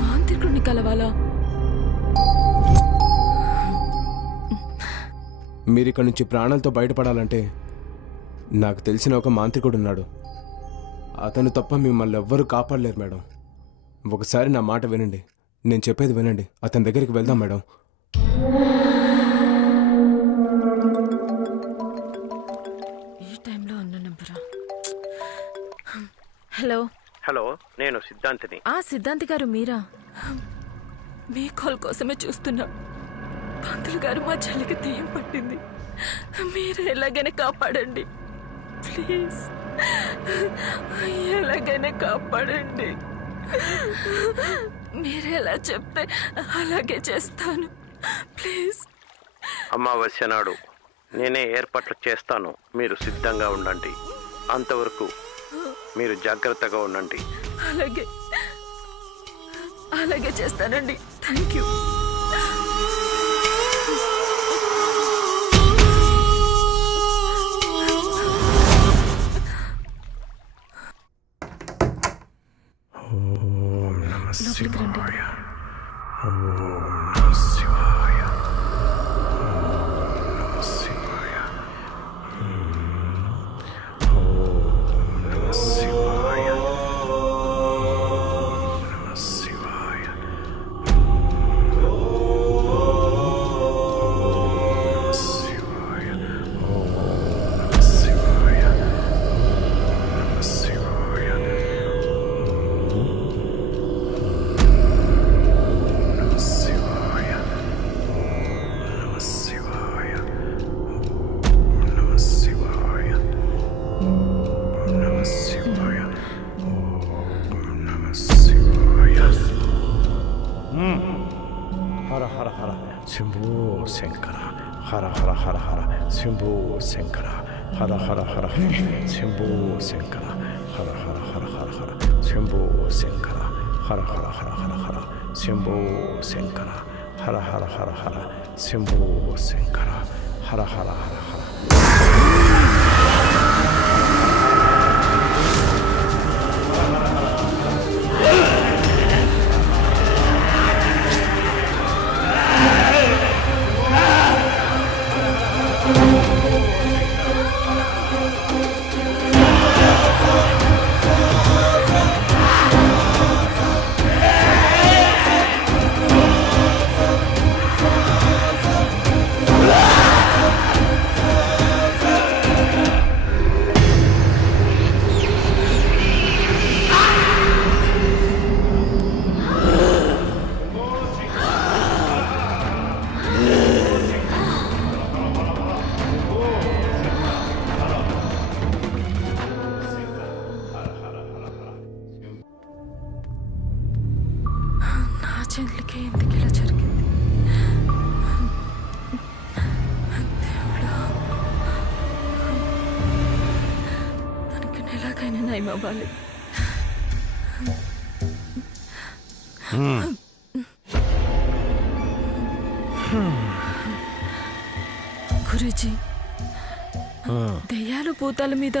మాంత్రికుడిని కలవాలా? మీరిక్కడి నుంచి ప్రాణాలతో బయటపడాలంటే నాకు తెలిసిన ఒక మాంత్రికుడు ఉన్నాడు. అతను తప్ప మిమ్మల్ని ఎవ్వరూ కాపాడలేరు మేడం. ఒకసారి నా మాట వినండి, నేను చెప్పేది వినండి. అతని దగ్గరికి వెళ్దాం మేడం. ఈ టైంలో అన్న నెంబరా? హలో హలో, నేను సిద్ధాంతిని. సిద్ధాంతి గారు మీరా? మీ కాల్ కోసమే చూస్తున్నా. పంతులు గారు మా చెల్లికి దెయ్యం పట్టింది. మీరు ఎలాగైనా కాపాడండి ప్లీజ్. ఎలాగైనా కాపాడండి. మీరు ఎలా చెప్తే అలాగే చేస్తాను ప్లీజ్. అమావాస్య నాడు నేనే ఏర్పాట్లు చేస్తాను, మీరు సిద్ధంగా ఉండండి. అంతవరకు మీరు జాగ్రత్తగా ఉండండి. అలాగే అలాగే చేస్తానండి. Thank you. లోపలికి రండి. హర హర హర శంభో శంకర. హర హర హర హర శంభో శంకర. హర హర హర శంభో శంకర. హర హర హర హర హర శంభో శంకర. హర హర హర హర హర శంభో శంకర. హర హర హర హర శంభో శంకర. హర హర హర హర. చెల్లికి ఎందుకు ఇలా జరిగింది? దేవుడా, తనకి ఎలాగైనా నయం అవ్వాలి. గురూజీ, దెయ్యాలు భూతాల మీద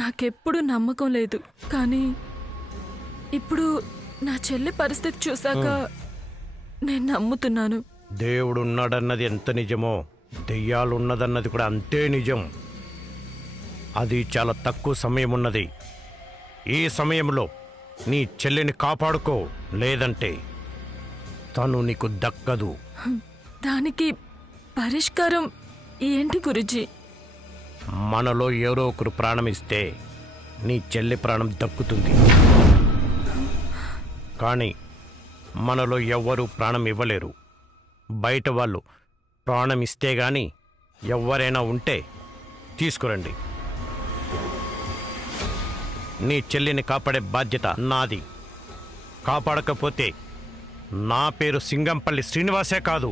నాకెప్పుడు నమ్మకం లేదు, కానీ ఇప్పుడు నా చెల్లి పరిస్థితి చూశాక నేను నమ్ముతున్నాను. దేవుడున్నాడన్నది ఎంత నిజమో దెయ్యాలున్నదన్నది కూడా అంతే నిజం. అది చాలా తక్కువ సమయం ఉన్నది. ఈ సమయంలో నీ చెల్లిని కాపాడుకో, లేదంటే తను నీకు దక్కదు. దానికి పరిష్కారం ఏంటి గురూజీ? మనలో ఎవరో ఒకరు ప్రాణమిస్తే నీ చెల్లి ప్రాణం దక్కుతుంది. కానీ మనలో ఎవ్వరూ ప్రాణం ఇవ్వలేరు. బయట వాళ్ళు ప్రాణం ఇస్తే గాని ఎవరైనా ఉంటే తీసుకురండి. నీ చెల్లిని కాపాడే బాధ్యత నాది. కాపాడకపోతే నా పేరు సింగంపల్లి శ్రీనివాసే కాదు,